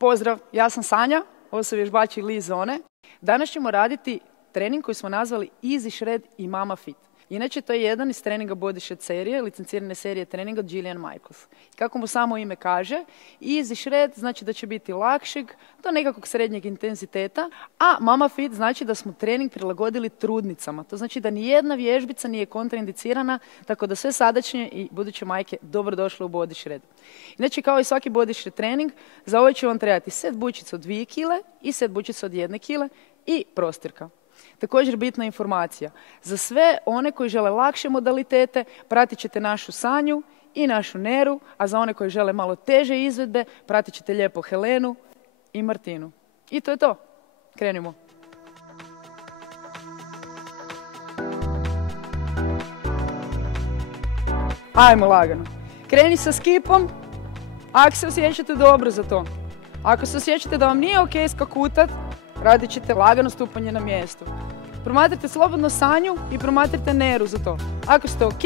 Pozdrav, ja sam Sanja, ovo su vježbači Lee Zone. Danas ćemo raditi trening koji smo nazvali Easy Shred i Mama Fit. Inače, to je jedan iz treninga Body Shred serije, licencirane serije treninga od Jillian Michaels. Kako mu samo ime kaže, Easy Shred znači da će biti lakšeg do nekakvog srednjeg intenziteta, a Mama Fit znači da smo trening prilagodili trudnicama. To znači da nijedna vježbica nije kontraindicirana, tako da sve sadašnje i buduće majke dobrodošle u Body Shred. Inače, kao i svaki Body Shred trening, za ovo će vam trebati set bučica od 2 kg i set bučica od 1 kg i prostirka. Također bitna informacija, za sve one koji žele lakše modalitete pratit ćete našu Sanju i našu Neru, a za one koji žele malo teže izvedbe pratit ćete lijepo Helenu i Martinu. I to je to. Krenimo. Ajmo lagano. Kreni sa skipom, ako se osjećate dobro za to. Ako se osjećate da vam nije ok skakutat, radit ćete lagano stupanje na mjestu. Promatrite slobodno Sanju i promatrite Neru za to. Ako ste ok,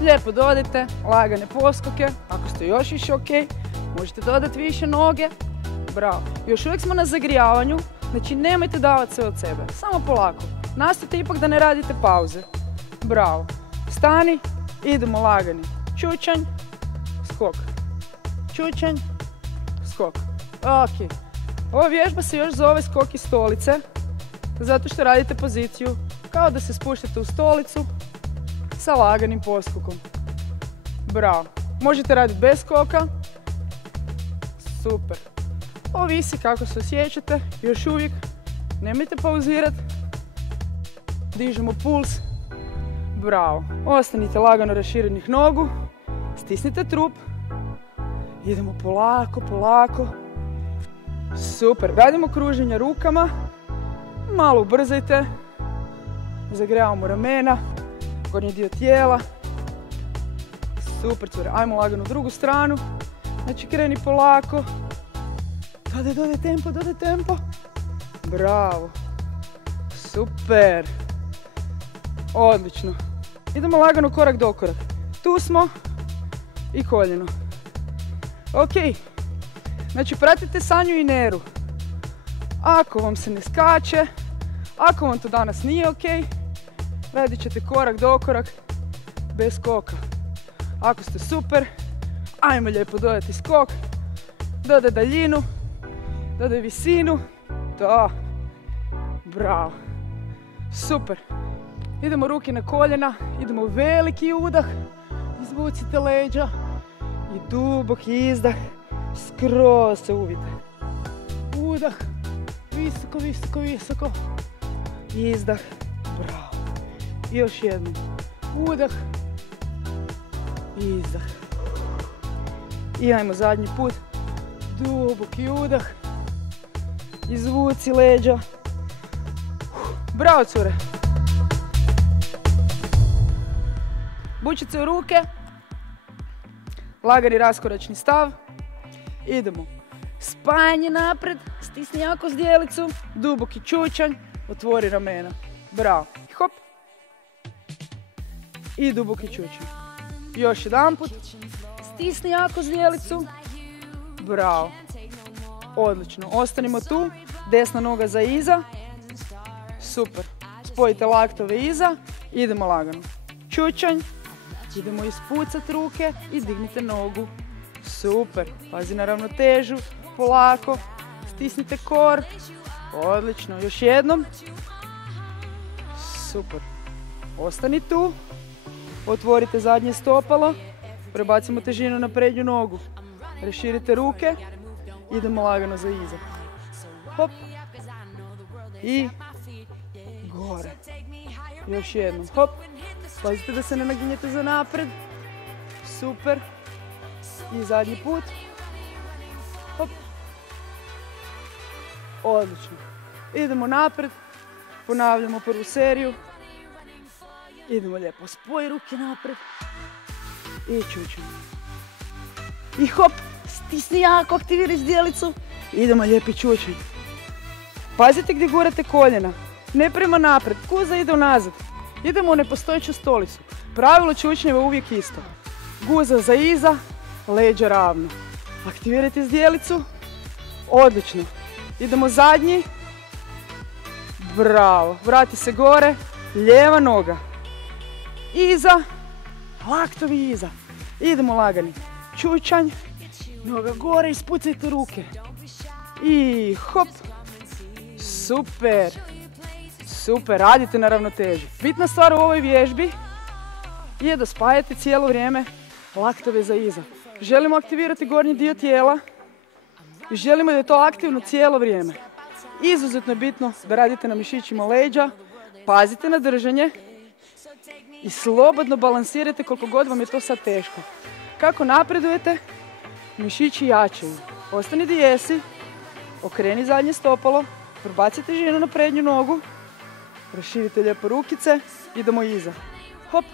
lijepo dodajte lagane poskoke. Ako ste još više ok, možete dodati više noge. Bravo. Još uvijek smo na zagrijavanju, znači nemojte davati sve od sebe. Samo polako. Nastojte ipak da ne radite pauze. Bravo. Stani, idemo lagani. Čučanj, skok. Čučanj, skok. Ok. Ova vježba se još zove skok iz stolice, zato što radite poziciju kao da se spuštate u stolicu sa laganim poskokom. Bravo. Možete raditi bez skoka. Super. Ovisi kako se osjećate. Još uvijek nemojte pauzirati. Dižemo puls. Bravo. Ostanite lagano raširenih nogu. Stisnite trup. Idemo polako, polako. Super. Radimo kruženja rukama. Malo ubrzajte. Zagrijavamo ramena, gornji dio tijela. Super, cure. Ajmo lagano u drugu stranu. Znači kreni polako. Dodaj tempo, dodaj tempo. Bravo. Super. Odlično. Idemo lagano korak do korak. Tu smo i koljeno. Ok. Znači pratite Sanju i Neru. Ako vam se ne skače, ako vam to danas nije ok, radit ćete korak do korak bez skoka. Ako ste super, ajmo lijepo dodati skok, dodaj daljinu, dodaj visinu, to, bravo, super. Idemo ruke na koljena, idemo veliki udah, izvucite leđa i duboki izdah, skroz se uvijte. Udah. Visoko, visoko, visoko. Izdah. Bravo. I još jednom. Udah. Izdah. I ajmo zadnji put. Duboki udah. Izvuci leđa. Bravo, cure. Bučice u ruke. Lagani raskoračni stav. Idemo. Spajanje napred, stisni jako zdjelicu, duboki čučanj, otvori ramena. Bravo. Hop. I duboki čučanj. Još jedan put. Stisni jako zdjelicu. Bravo. Odlično. Ostanimo tu. Desna noga za iza. Super. Spojite laktove iza. Idemo lagano. Čučanj. Idemo ispucati ruke i dignite nogu. Super. Pazi na ravnotežu. Polako, stisnite kor, odlično, još jednom, super, ostani tu, otvorite zadnje stopalo, prebacimo težinu na prednju nogu, raširite ruke, idemo lagano za iza, hop, i gore, još jednom, hop, pazite da se ne naginjete za napred, super, i zadnji put, hop. Odlično. Idemo napred, ponavljamo prvu seriju. Idemo lijepo, spoj ruke napred. I čučemo. I hop, stisni jako, aktiviraj zdjelicu. Idemo lijepi čučenje. Pazite gdje gurate koljena. Ne prema napred, guza ide unazad. Idemo u nepostojeću stolicu. Pravilo čučnjeva je uvijek isto. Guza za iza, leđa ravno. Aktivirajte zdjelicu. Odlično. Idemo zadnji. Bravo. Vrati se gore. Lijeva noga. Iza. Laktovi iza. Idemo lagani. Čučanj. Noga gore, ispucajte ruke. I hop. Super. Super, radite na ravnoteži. Bitna stvar u ovoj vježbi je da spajate cijelo vrijeme laktove za iza. Želimo aktivirati gornji dio tijela i želimo da je to aktivno cijelo vrijeme. Izuzetno je bitno da radite na mišićima leđa, pazite na držanje i slobodno balansirajte koliko god vam je to sad teško. Kako napredujete, mišići jačaju. Ostani gdje jesi, okreni zadnje stopalo, prebaci težinu na prednju nogu, raširite lijepo rukice, idemo iza. Hop.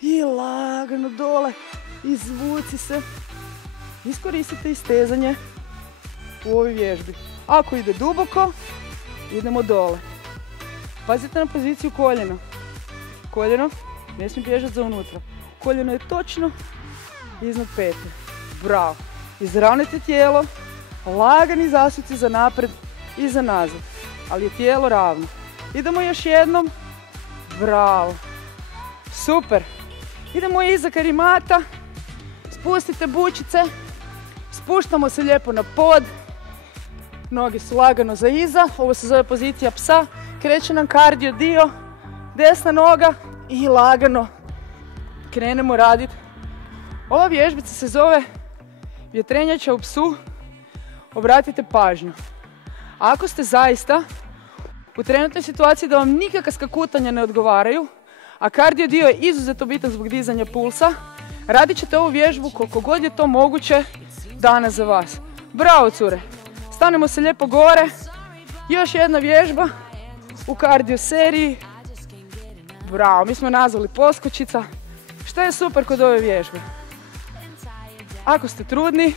I lagano dole, izvuci se. Iskoristite istezanje u ovoj vježbi. Ako ide duboko, idemo dole. Pazite na poziciju koljena. Koljeno ne smije bježati za unutra. Koljeno je točno iznad pete. Bravo. Izravnajte tijelo, lagani zasuci za napred i za nazad. Ali je tijelo ravno. Idemo još jednom. Bravo. Super. Idemo iza karimata. Spustite bučice. Spuštamo se lijepo na pod. Noge su lagano za iza. Ovo se zove pozicija psa. Kreće nam kardio dio. Desna noga. I lagano krenemo raditi. Ova vježbica se zove vjetrenjača u psu. Obratite pažnju. Ako ste zaista u trenutnoj situaciji da vam nikakva skakutanja ne odgovaraju, a kardio dio je izuzetno bitan zbog dizanja pulsa, radit ćete ovu vježbu koliko god je to moguće danas za vas. Bravo, cure. Stanemo se lijepo gore. Još jedna vježba u kardio seriji. Bravo, mi smo nazvali poskočica. Šta je super kod ove vježbe? Ako ste trudni,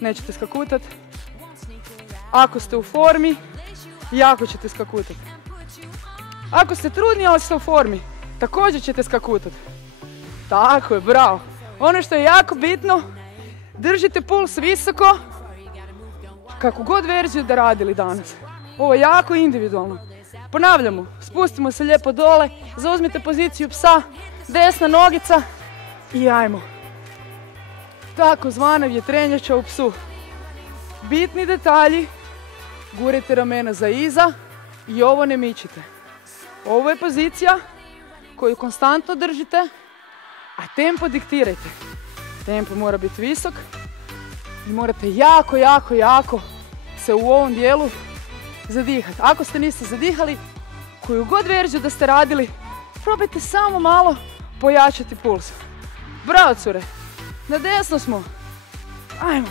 nećete skakutati. Ako ste u formi, jako ćete skakutati. Ako ste trudni, ali ste u formi, također ćete skakutati. Tako je, bravo. Ono što je jako bitno, držite puls visoko, kakvu god verziju da radili danas. Ovo je jako individualno. Ponavljamo, spustimo se lijepo dole, zauzmite poziciju psa, desna nogica i ajmo. Tako zvana vjetrenjača u psu. Bitni detalji, gurajte ramena za iza i ovo ne mičite. Ovo je pozicija koju konstantno držite, a tempo diktirajte. Tempo mora biti visok i morate jako se u ovom dijelu zadihati. Ako ste niste zadihali, koju god verziju da ste radili, probajte samo malo pojačati puls. Bravo, cure. Na desno smo. Ajmo.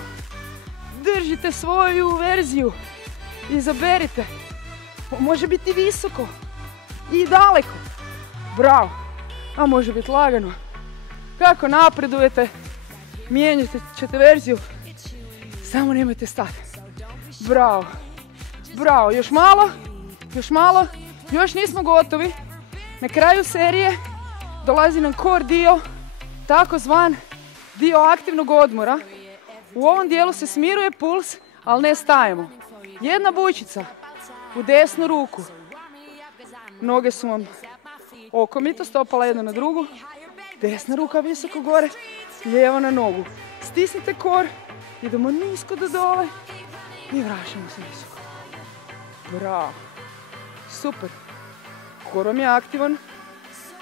Držite svoju verziju. Izaberite. Može biti visoko i daleko. Bravo. A može biti lagano. Kako napredujete, mijenjate ćete verziju. Samo nemojte stati. Bravo. Bravo. Još malo. Još malo. Još nismo gotovi. Na kraju serije dolazi nam core dio, takozvan dio aktivnog odmora. U ovom dijelu se smiruje puls, ali ne stajemo. Jedna bučica u desnu ruku. Noge su vam okomito, stopala jedna na drugu. Desna ruka visoko gore, lijeva na nogu. Stisnite kor, idemo nisko do dole i vraćamo se visoko. Bravo. Super. Kor vam je aktivan.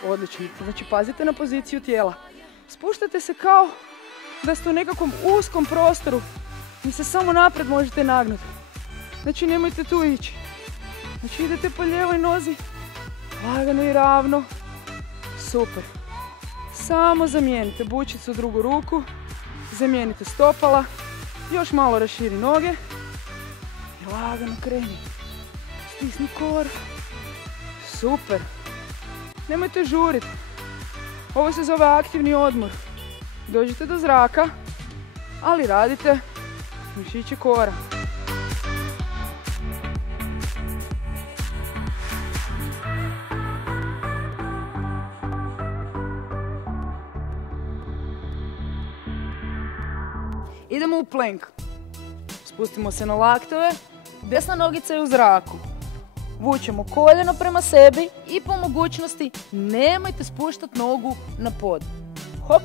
Odlično. Znači pazite na poziciju tijela. Spuštate se kao da ste u nekakvom uskom prostoru i se samo naprijed možete nagnuti. Znači nemojte tu ići. Znači idete po lijevoj nozi, lagano i ravno. Super. Samo zamijenite bučicu u drugu ruku, zamijenite stopala, još malo raširi noge i lagano kreni. Stisni kor. Super. Nemojte žuriti. Ovo se zove aktivni odmor. Dođite do zraka, ali radite mišiće kora. Idemo u plank. Spustimo se na laktove. Desna nogica je u zraku. Vučemo koljeno prema sebi i po mogućnosti nemojte spuštati nogu na pod. Hop.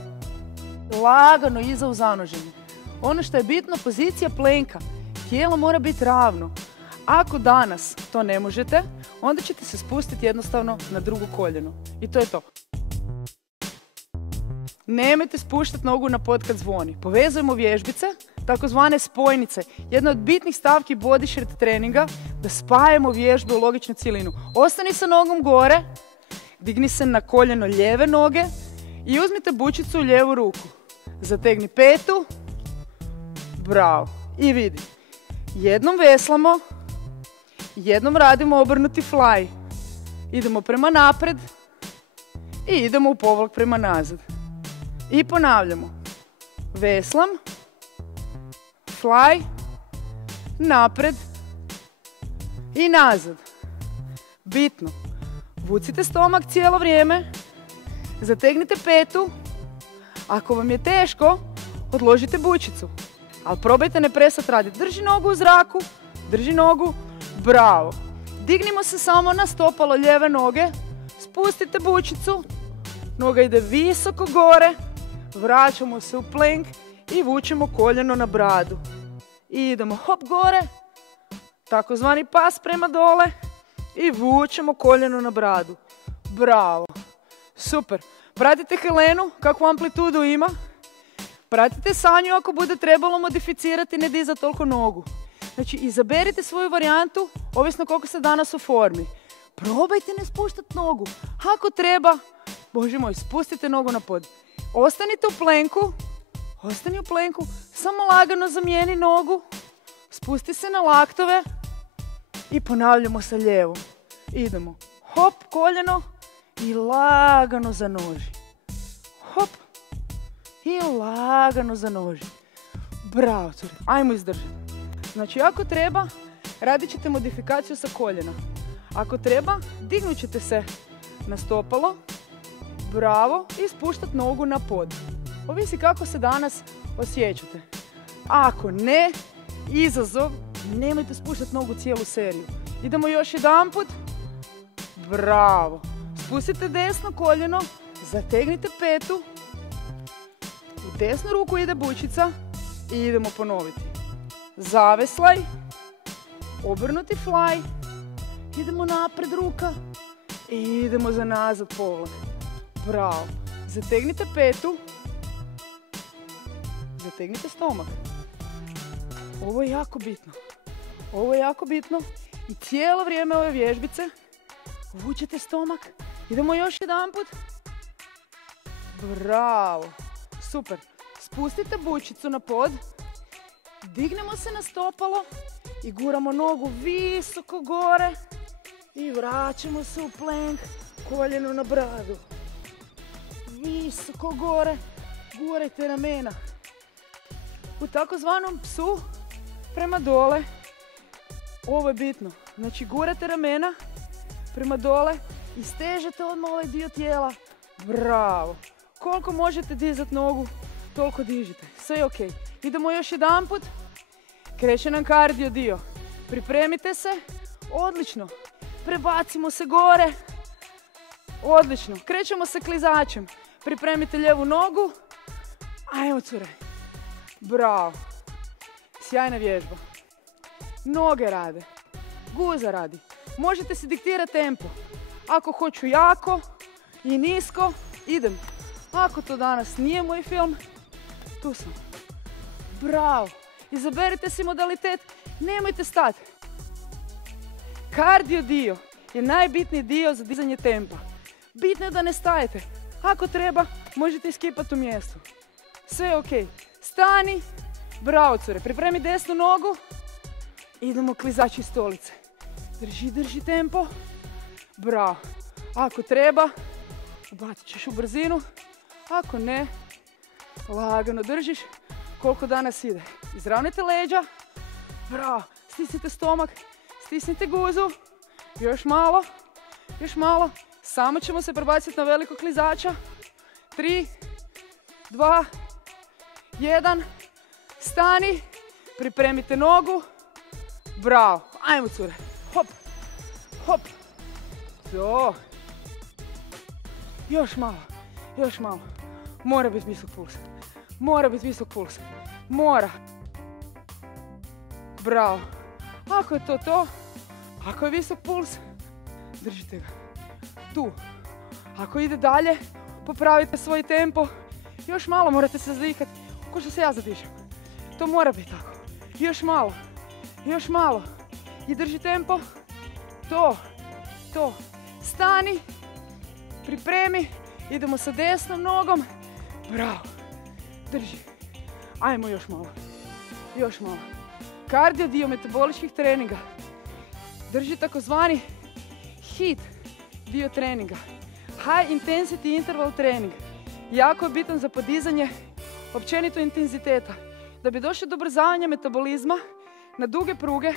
Lagano iza u zanoženje. Ono što je bitno, pozicija plenka. Tijelo mora biti ravno. Ako danas to ne možete, onda ćete se spustiti jednostavno na drugo koljeno. I to je to. Nemojte spuštati nogu na pod kad zvoni. Povezujemo vježbice, takozvane spojnice. Jedna od bitnih stavki body shred treninga, da spajamo vježbe u logičnu cjelinu. Ostani sa nogom gore, digni se na koljeno lijeve noge i uzmite bučicu u lijevu ruku. Zategni petu, bravo. I vidi, jednom veslamo, jednom radimo obrnuti fly. Idemo prema napred i idemo u povlak prema nazad. I ponavljamo. Veslam, fly, napred i nazad. Bitno. Vucite stomak cijelo vrijeme. Zategnite petu. Ako vam je teško, odložite bučicu. Ali probajte ne prestati raditi. Drži nogu u zraku, drži nogu, bravo. Dignimo se samo na stopalo lijeve noge, spustite bučicu, noga ide visoko gore, vraćamo se u plank i vučemo koljeno na bradu. I idemo hop gore, takozvani pas prema dole i vučemo koljeno na bradu. Bravo, super. Pratite Helenu, kakvu amplitudu ima. Pratite Sanju ako bude trebalo modificirati, ne dizati toliko nogu. Znači, izaberite svoju varijantu, ovisno koliko ste danas u formi. Probajte ne spuštati nogu. Ako treba, Bože moj, spustite nogu na pod. Ostanite u plenku, ostani u plenku, samo lagano zamijeni nogu, spusti se na laktove i ponavljamo sa lijevom. Idemo, hop, koljeno i lagano zanoži. Hop, i lagano zanoži. Bravo, curi, ajmo izdržati. Znači, ako treba, radit ćete modifikaciju sa koljena. Ako treba, dignut ćete se na stopalo, bravo, i spuštati nogu na pod. Ovisi kako se danas osjećate. Ako ne, izazov, nemojte spuštati nogu cijelu seriju. Idemo još jedanput. Bravo. Spustite desno koljeno, zategnite petu. U desnu ruku ide bučica i idemo ponoviti. Zaveslaj, obrnuti fly, idemo napred ruka i idemo za nazad povlak. Bravo. Zategnite petu, zategnite stomak. Ovo je jako bitno. Ovo je jako bitno i cijelo vrijeme ove vježbice vučete stomak. Idemo još jedanput. Bravo. Super. Spustite bučicu na pod. Dignemo se na stopalo i guramo nogu visoko gore i vraćamo se u plank, koljeno na bradu. Visoko gore, gurajte ramena. U takozvanom psu prema dole, ovo je bitno. Znači, gurate ramena prema dole i stežete odmah ovaj dio tijela. Bravo. Koliko možete dizati nogu, toliko dižite. Sve je ok. Idemo još jedanput. Kreće nam kardio dio. Pripremite se. Odlično. Prebacimo se gore. Odlično. Krećemo se klizačem. Pripremite lijevu nogu. Ajmo, cure. Bravo. Sjajna vježba. Noge rade. Guza radi. Možete si diktirati tempo. Ako hoću jako i nisko, idem. Ako to danas nije moj film, tu sam. Bravo. Izaberite si modalitet. Nemojte stati. Kardio dio je najbitniji dio za dizanje tempa. Bitno je da ne stajete. Ako treba, možete iskipati u mjestu. Sve je ok. Stani. Bravo, cure. Pripremi desnu nogu. Idemo klizači stolice. Drži, drži tempo. Bravo. Ako treba, ubacit ćeš u brzinu. Ako ne, lagano držiš koliko danas ide. Izravnite leđa. Bravo. Stisnite stomak. Stisnite guzu. Još malo. Još malo. Samo ćemo se prebaciti na velikog klizača. 3, 2, 1. Stani. Pripremite nogu. Bravo. Ajmo cure. Hop. Hop. To. Još malo. Još malo. Mora biti visok puls. Mora biti visok puls. Mora. Bravo. Ako je to. Ako je visok puls, držite ga. Tu. Ako ide dalje, popravite svoj tempo. Još malo morate se zadihati. Ko što se ja zadišem. To mora biti tako. Još malo. Još malo. I drži tempo. To. Stani. Pripremi. Idemo sa desnom nogom. Bravo. Drži. Ajmo još malo. Još malo. Kardio dio metaboličkih treninga. Drži takozvani HIIT dio treninga. High intensity interval trening. Jako je bitan za podizanje općenito intenziteta. Da bi došli do ubrzavanja metabolizma na duge pruge,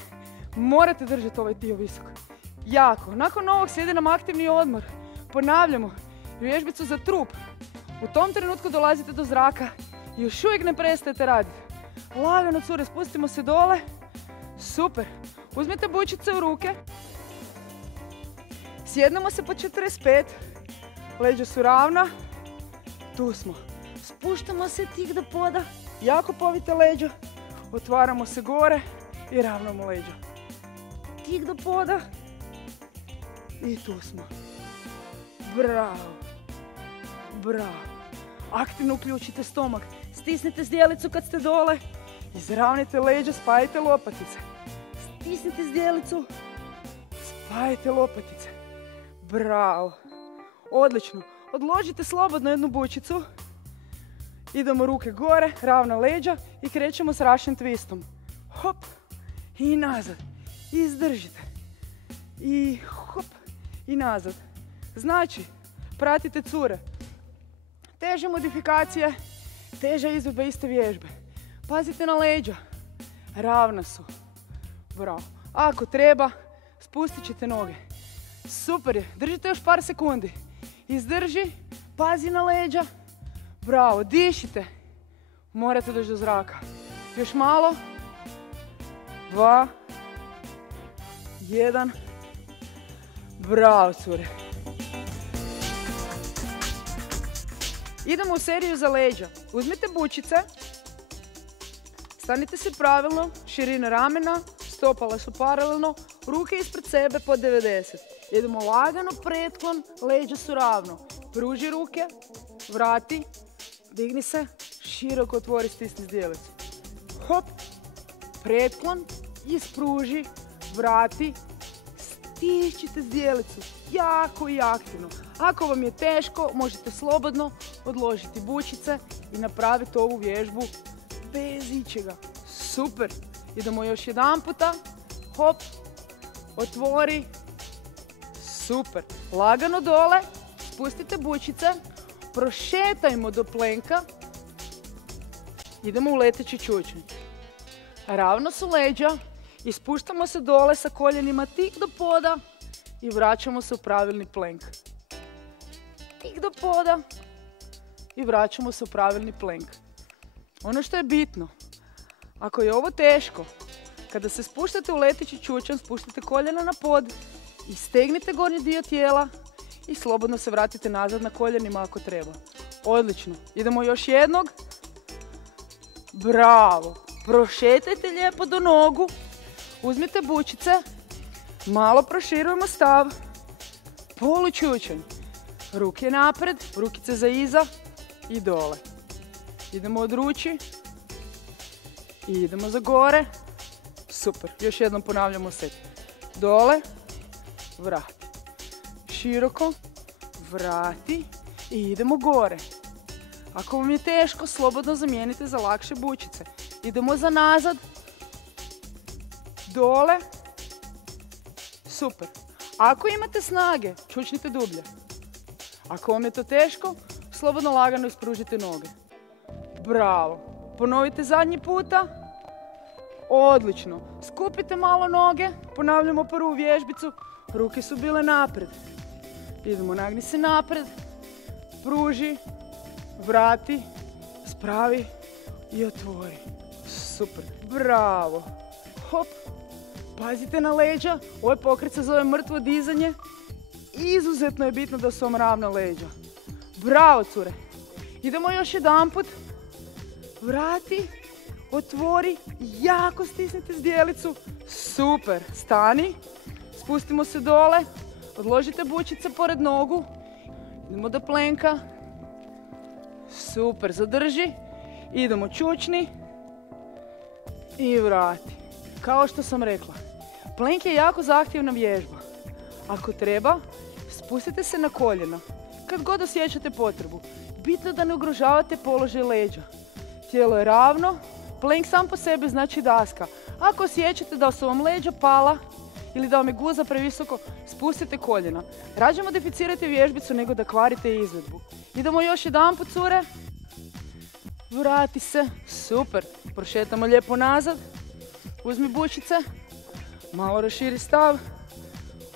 morate držati ovaj dio visok. Jako. Nakon ovog slijedi nam aktivni odmor. Ponavljamo vježbicu za trup. U tom trenutku dolazite do zraka i još uvijek ne prestajete raditi. Lagano cure, spustimo se dole. Super. Uzmite bučice u ruke. Sjednemo se po 45. Leđa su ravna. Tu smo. Spuštamo se tik do poda. Jako povite leđa. Otvaramo se gore i ravnamo leđa. Tik do poda. I tu smo. Bravo. Bravo. Aktivno uključite stomak. Stisnite zdjelicu kad ste dole. Izravnite leđa, spajite lopatice. Stisnite zdjelicu. Spajite lopatice. Bravo. Odlično. Odložite slobodno jednu bučicu. Idemo ruke gore, ravna leđa i krećemo s Russian twistom. Hop. I nazad. Izdržite. I hop. I nazad. Znači, pratite cure. Teže modifikacije, teža izvedba iste vježbe. Pazite na leđa. Ravna su. Bravo. Ako treba, spustit ćete noge. Super je. Držite još par sekundi. Izdrži. Pazi na leđa. Bravo. Dišite. Morate doći do zraka. Još malo. 2. 1. Bravo, cure. Idemo u seriju za leđa. Uzmite bučice. Stanite se pravilno, širina ramena, stopala su paralelno, ruke ispred sebe po 90. Idemo lagano, pretklon, leđa su ravno. Pruži ruke, vrati, digni se, široko otvori, stisni zdjelicu. Hop, pretklon, ispruži, vrati, stišćite zdjelicu, jako i aktivno. Ako vam je teško, možete slobodno odložiti bučice i napraviti ovu vježbu bez ičega. Super. Idemo još jedan puta. Hop. Otvori. Super. Lagano dole. Spustite bučice. Prošetajmo do plenka. Idemo u leteći čučanj. Ravno su leđa. I spuštamo se dole sa koljenima tik do poda. I vraćamo se u pravilni plenk. Tik do poda. I vraćamo se u pravilni plenk. Ono što je bitno, ako je ovo teško, kada se spuštate u leteći čučanj, spuštate koljena na pod i stegnite gornji dio tijela i slobodno se vratite nazad na koljenima ako treba. Odlično. Idemo još jednog. Bravo. Prošetajte lijepo do nogu. Uzmite bučice. Malo proširujemo stav. Polučučanj. Ruke napred, rukice za iza i dole. Idemo od ruči i idemo za gore. Super. Još jednom ponavljamo set. Dole, vrati. Široko, vrati i idemo gore. Ako vam je teško, slobodno zamijenite za lakše bučice. Idemo za nazad. Dole. Super. Ako imate snage, čučnite dublje. Ako vam je to teško, slobodno lagano ispružite noge. Bravo. Ponovite zadnji puta. Odlično. Skupite malo noge. Ponavljamo prvu vježbicu. Ruke su bile napred. Idemo, nagni se napred. Pruži. Vrati. Spravi. I otvori. Super, bravo. Hop, pazite na leđa, ovaj pokret se zove mrtvo dizanje. Izuzetno je bitno da su vam ravna leđa. Bravo, cure. Idemo još jedanput. Vrati, otvori, jako stisnite zdjelicu. Super, stani, spustimo se dole, odložite bučice pored nogu. Idemo do plenka. Super, zadrži. Idemo čučni. I vrati. Kao što sam rekla, plenk je jako zahtjevna vježba. Ako treba, spustite se na koljena. Kad god osjećate potrebu. Bitno da ne ugrožavate položaj leđa. Tijelo je ravno, plenk sam po sebi znači daska. Ako osjećate da su vam leđa pala ili da vam je guza previsoko, spustite koljena. Rađe modificirajte vježbicu nego da kvarite izvedbu. Idemo još jedanput, cure. Vrati se, super. Prošetamo lijepo nazad. Uzmi bučice, malo raširi stav.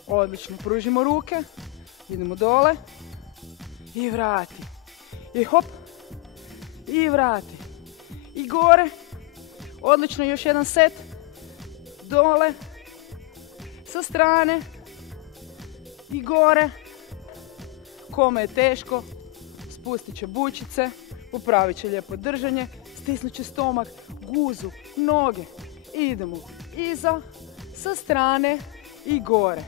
Odlično, pružimo ruke. Idemo dole. I vrati. I hop. I vrati. I gore. Odlično, još jedan set. Dole. Sa strane. I gore. Kome je teško, spustit će bučice. Upravit će lijepo držanje. Stisnut će stomak, guzu, noge. Idemo iza, sa strane i gore.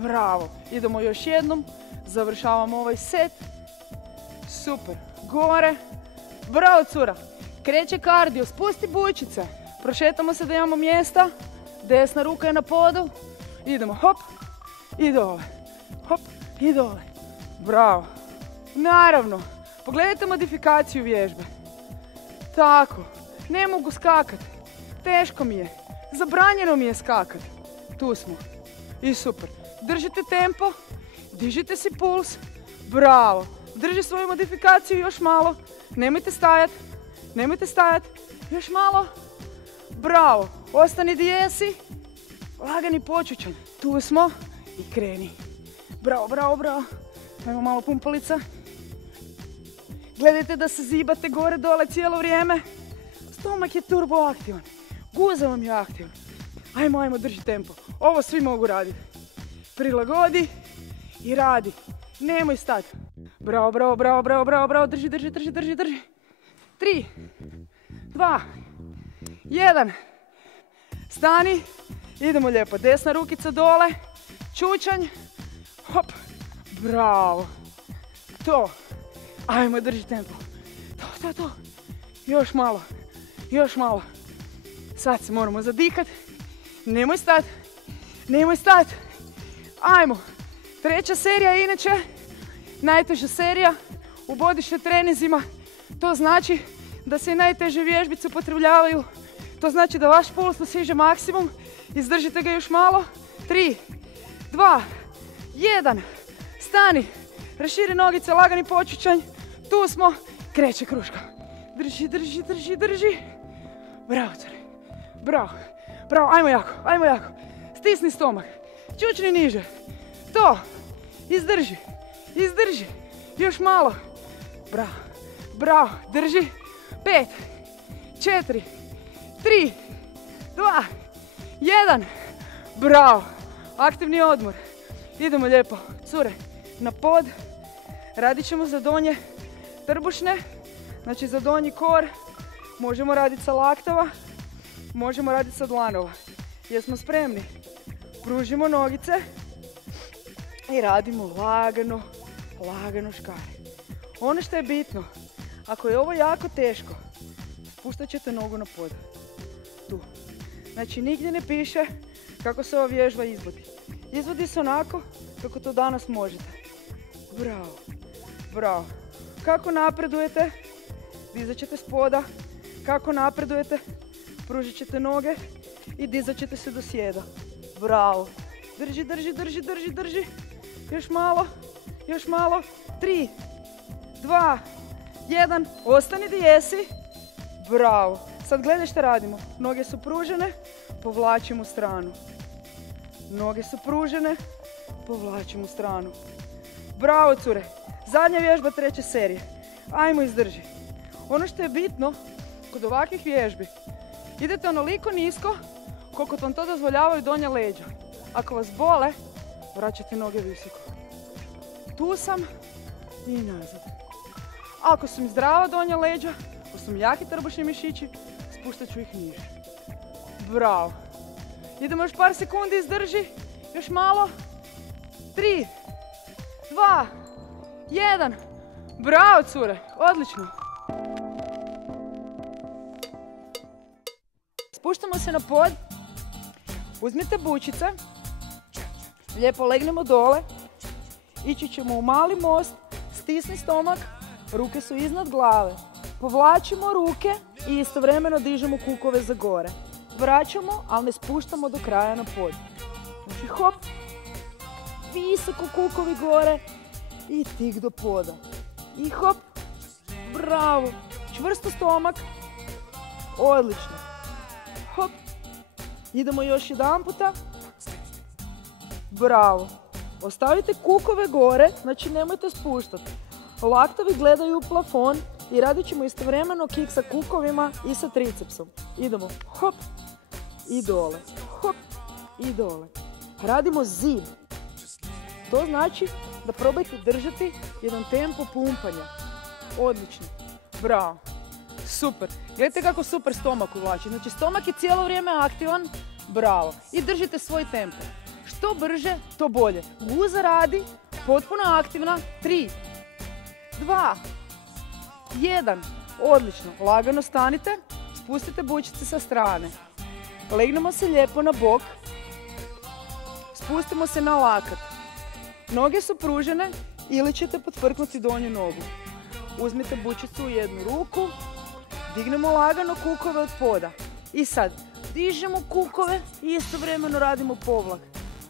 Bravo. Idemo još jednom. Završavamo ovaj set. Super. Gore. Bravo, cura. Kreće kardio. Spusti bučice. Prošetamo se da imamo mjesta. Desna ruka je na podu. Idemo hop i dole. Hop i dole. Bravo. Naravno. Pogledajte modifikaciju vježbe. Tako. Ne mogu skakati. Teško mi je. Zabranjeno mi je skakati. Tu smo. I super. Držite tempo. Dižite si puls. Bravo. Drži svoju modifikaciju još malo. Nemojte stajati. Nemojte stajati. Još malo. Bravo. Ostani gdje jesi. Lagani počučan. Tu smo. I kreni. Bravo, bravo, bravo. Ajmo malo pumpalica. Gledajte da se zibate gore dole cijelo vrijeme. Stomak je turbo aktivan. Guza vam je aktivan. Ajmo, ajmo, drži tempo. Ovo svi mogu raditi. Prilagodi i radi. Nemoj stati. Bravo, bravo, bravo, bravo, bravo, bravo. Drži, drži, drži, drži, drži. 3, 2, 1. Stani. Idemo lijepo. Desna rukica dole. Čučanj. Hop. Bravo. To. Ajmo, drži tempo. To. Još malo. Još malo. Sad se moramo zadihati. Nemoj stati. Nemoj stati. Ajmo. Treća serija je inače najteža serija u body treninzima. To znači da se i najteže vježbice upotrebljavaju. To znači da vaš puls dosiže maksimum. Izdržite ga još malo. 3, 2, 1. Stani. Raširi nogice, lagani počučanj. Tu smo. Kreće kruška. Drži, drži, drži, drži. Bravo, cure. Bravo. Bravo, ajmo jako, ajmo jako. Stisni stomak. Čučni niže. To. Izdrži. Izdrži. Još malo. Bravo. Bravo. Drži. 5, 4, 3, 2, 1. Bravo. Aktivni odmor. Idemo lijepo. Cure, na pod. Radit ćemo za donje trbušne. Znači za donji kor. Možemo raditi sa laktova. Možemo raditi sa dlanova. Jesmo spremni? Pružimo nogice. I radimo lagano, lagano škare. Ono što je bitno, ako je ovo jako teško, spustat ćete nogu na pod. Tu. Znači nigdje ne piše kako se ova vježba izvodi. Izvodi se onako kako to danas možete. Bravo. Bravo. Kako napredujete, dizat ćete s poda. Kako napredujete, pružit ćete noge i dizat ćete se do sjeda. Bravo. Drži, drži, drži, drži, drži. Još malo. Još malo. 3, 2, 1. Ostani gdje jesi. Bravo. Sad gledaj što radimo. Noge su pružene, povlačim u stranu. Noge su pružene, povlačim u stranu. Bravo, cure. Zadnja vježba treće serije. Ajmo, izdrži. Ono što je bitno kod ovakvih vježbi Idete onoliko nisko koliko vam to dozvoljavaju donja leđa. Ako vas bole, vraćate noge visoko. Tu sam i nazad. Ako su mi zdrava donja leđa, ako su mi jaki trbušni mišići, spustat ću ih niže. Bravo. Idemo još par sekundi, izdrži. Još malo. 3, 2, 1. Bravo, cure. Odlično. Spuštamo se na pod. Uzmite bučice. Lijepo legnemo dole. Ići ćemo u mali most. Stisni stomak. Ruke su iznad glave. Povlačimo ruke i istovremeno dižemo kukove za gore. Vraćamo, ali ne spuštamo do kraja na pod. Znači hop. Visoko kukovi gore. I tik do poda. I hop. Bravo. Čvrsto stomak. Odlično. Hop. Idemo još jedan puta. Bravo. Ostavite kukove gore, znači nemojte spuštati. Laktovi gledaju u plafon i radit ćemo istovremeno kik sa kukovima i sa tricepsom. Idemo hop i dole. Hop i dole. Radimo zid. To znači da probajte držati jedan tempo pumpanja. Odlično. Bravo. Super. Gledajte kako super stomak uvlači. Znači stomak je cijelo vrijeme aktivan. Bravo. I držite svoj tempo. Što brže, to bolje. Guza radi, potpuno aktivna. 3, 2, 1. Odlično. Lagano stanite. Spustite bučice sa strane. Legnemo se lijepo na bok. Spustimo se na lakat. Noge su pružene ili ćete potvrknuti donju nogu. Uzmite bučicu u jednu ruku. Dignemo lagano kukove od poda. I sad dižemo kukove i istovremeno radimo povlak.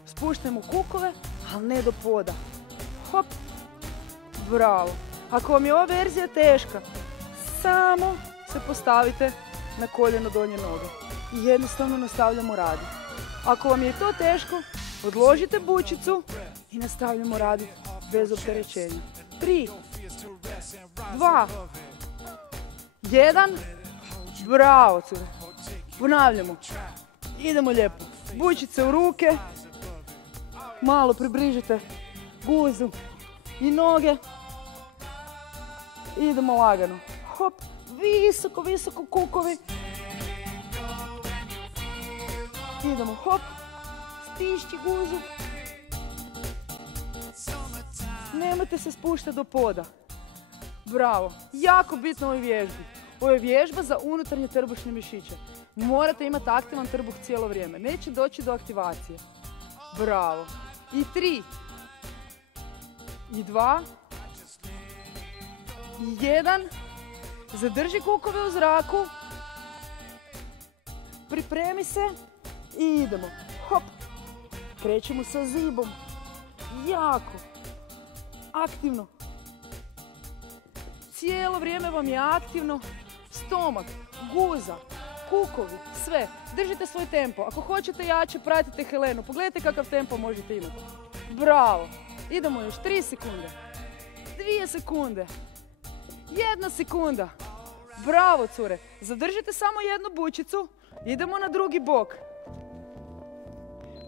Spuštajmo kukove, ali ne do poda. Hop. Bravo. Ako vam je ova verzija teška, samo se postavite na koljeno donje noge. I jednostavno nastavljamo raditi. Ako vam je to teško, odložite bučicu i nastavljamo raditi bez opterećenja. 3, 2, 1. Bravo, cure. Ponavljamo. Idemo lijepo. Bučice u ruke. Malo približite guzu i noge. Idemo lagano. Hop. Visoko, visoko kukovi. Idemo hop. Stišći guzu. Nemojte se spuštati do poda. Bravo. Jako bitno u ovoj vježbi. Ovo je vježba za unutarnje trbušne mišiće. Morate imati aktivan trbuh cijelo vrijeme. Neće doći do aktivacije. Bravo. I 3. I 2. I 1. Zadrži kukove u zraku. Pripremi se. I idemo. Hop. Krećemo sa zibom. Jako. Aktivno. Cijelo vrijeme vam je aktivno. Stomak, guza, kukovi, sve. Držite svoj tempo. Ako hoćete jače, pratite Helenu. Pogledajte kakav tempo možete imati. Bravo. Idemo još 3 sekunde. 2 sekunde. 1 sekunda. Bravo, cure. Zadržite samo jednu bučicu. Idemo na drugi bok.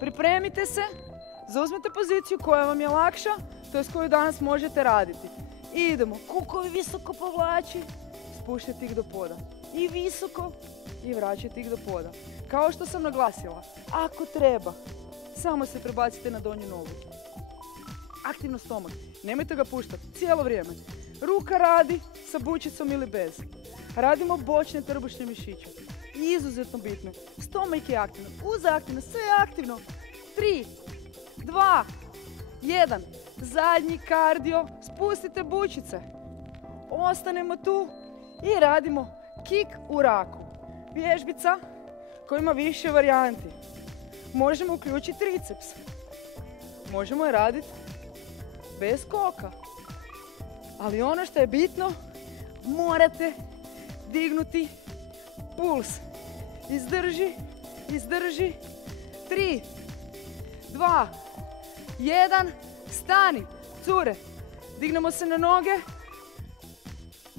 Pripremite se. Zauzmite poziciju koja vam je lakša, to je s koju danas možete raditi. I idemo. Kukovi visoko povlači. Spuštajte ih do poda. I visoko. I vraćajte ih do poda. Kao što sam naglasila, ako treba, samo se prebacite na donju nogu. Aktivno stomak. Nemojte ga puštati cijelo vrijeme. Ruka radi sa bučicom ili bez. Radimo bočne trbušne mišiće. Izuzetno bitno. Stomak je aktivno. Uza je aktivno. Sve je aktivno. 3, 2, 1. Zadnji kardio. Spustite bučice. Ostanemo tu i radimo kik u raku. Vježbica koja ima više varijanti. Možemo uključiti triceps. Možemo je raditi bez skoka. Ali ono što je bitno, morate dignuti puls. Izdrži, izdrži. 3, 2, 1. Stani, cure. Dignemo se na noge.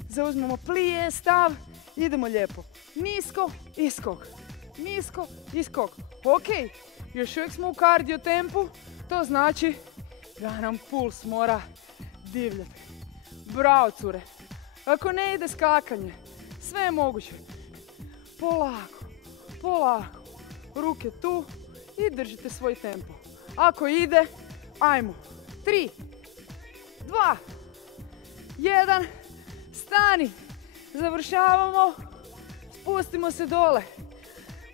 Zauzmemo plije, stav. Idemo lijepo. nisko i skok. Nisko i skok. Ok, još uvijek smo u kardio tempu, to znači da nam puls mora divljati. Bravo, cure. Ako ne ide skakanje, sve je moguće. Polako, polako. Ruke tu i držite svoj tempo. Ako ide, ajmo. 3, 2, 1, stani. Završavamo, spustimo se dole.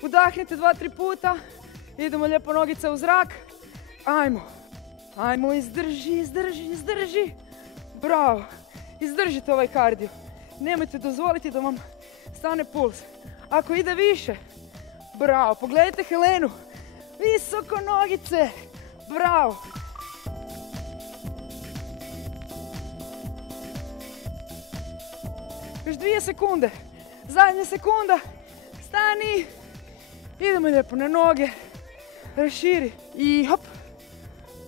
Udahnite 2-3 puta, idemo lijepo nogice u zrak. Ajmo, ajmo, izdrži, izdrži, izdrži. Bravo, izdržite ovaj kardio. Nemojte dozvoliti da vam stane puls. Ako ide više, bravo, pogledajte Helenu. Visoko nogice, bravo. Još 2 sekunde, zadnja sekunda, stani. Idemo lijepo na noge, raširi i hop,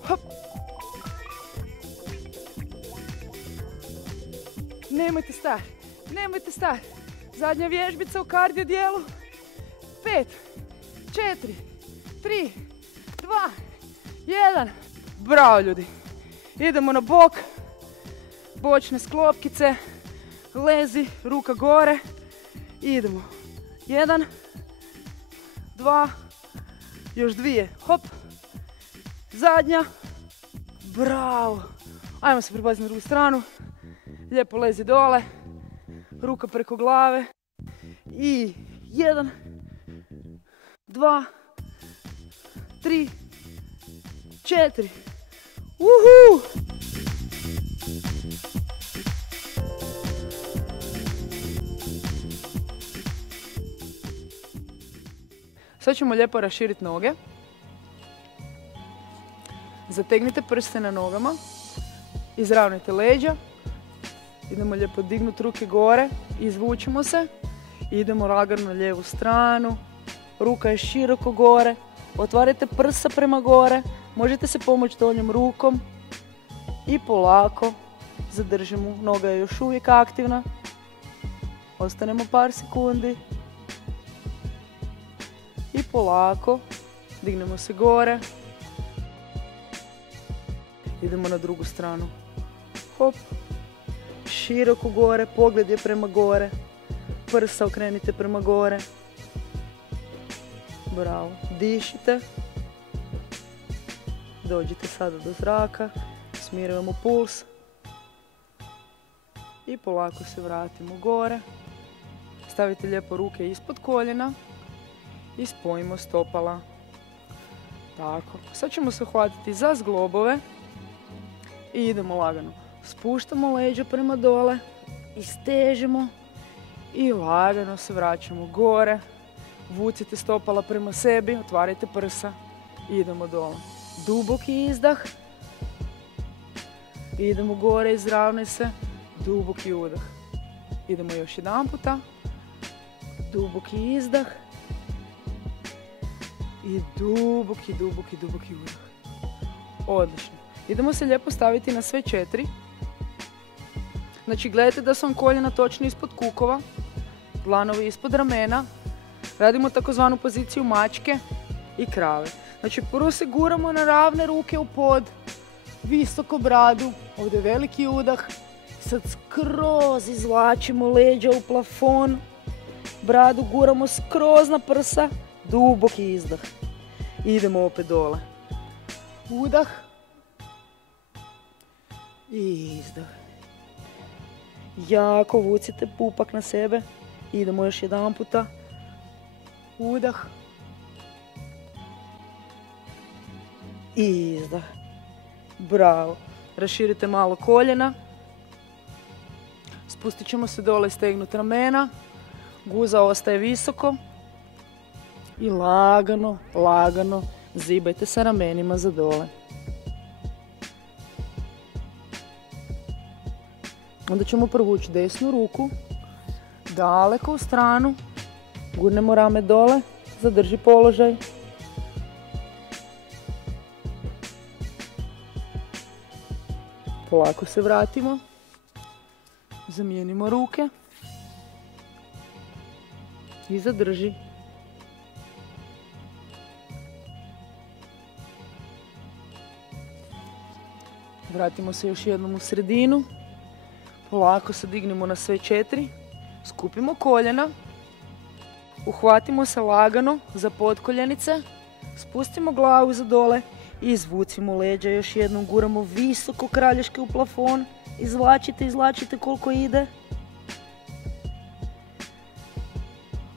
hop. Nemojte stati, nemojte stati. Zadnja vježbica u kardio dijelu. 5, 4, 3, 2, 1. Bravo, ljudi. Idemo na bok. Bočne sklopkice. Lezi, ruka gore. Idemo. 1, 2, još 2. Hop. Zadnja. Bravo. Ajmo se prebaciti na drugu stranu. Lijepo lezi dole. Ruka preko glave. I 1, 2, 3, 4. Uhu! Sad ćemo lijepo raširiti noge. Zategnite prste na nogama. Izravnajte leđa. Idemo lijepo dignuti ruke gore. Izvučimo se. Idemo lagano na lijevu stranu. Ruka je široko gore. Otvarajte prsa prema gore. Možete se pomoći donjom rukom. I polako zadržimo. Noga je još uvijek aktivna. Ostanemo par sekundi. I polako dignemo se gore. Idemo na drugu stranu. Hop. Široko gore, pogled je prema gore. Prsa okrenite prema gore. Bravo. Dišite. Dođite sada do zraka. Smirujemo puls. I polako se vratimo gore. Stavite lijepo ruke ispod koljena. I spojimo stopala. Tako. Sad ćemo se uhvatiti za zglobove. I idemo lagano. Spuštamo leđa prema dole. I stežemo. I lagano se vraćamo gore. Vucite stopala prema sebi. Otvarajte prsa. I idemo dole. Duboki izdah. Idemo gore, izravnaj se. Duboki udah. Idemo još jedan puta. Duboki izdah. I duboki, duboki, duboki udah. Odlično. Idemo se lijepo staviti na sve 4. Znači gledajte da su vam koljena točno ispod kukova. Dlanovi ispod ramena. Radimo takozvanu poziciju mačke i krave. Znači prvo se guramo na ravne ruke u pod. Visoko bradu. Ovdje je veliki udah. Sad skroz izvlačimo leđa u plafon. Bradu guramo skroz na prsa. Duboki izdah. Idemo opet dole. Udah. I izdah. Jako vucite pupak na sebe. Idemo još jedan puta. Udah. I izdah. Bravo. Raširite malo koljena. Spustit ćemo se dole i stegnuti ramena. Guza ostaje visoko. I lagano, lagano zibajte sa ramenima za dole. Onda ćemo provući desnu ruku daleko u stranu. Gurnemo rame dole, zadrži položaj. Polako se vratimo. Zamijenimo ruke. I zadrži. Vratimo se još jednom u sredinu. Polako se dignemo na sve 4. Skupimo koljena. Uhvatimo se lagano za potkoljenice. Spustimo glavu za dole i izvucimo leđa još jednom. Guramo visoko kralješke u plafon. Izvlačite koliko ide.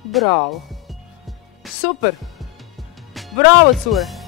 Bravo. Super. Bravo, cure.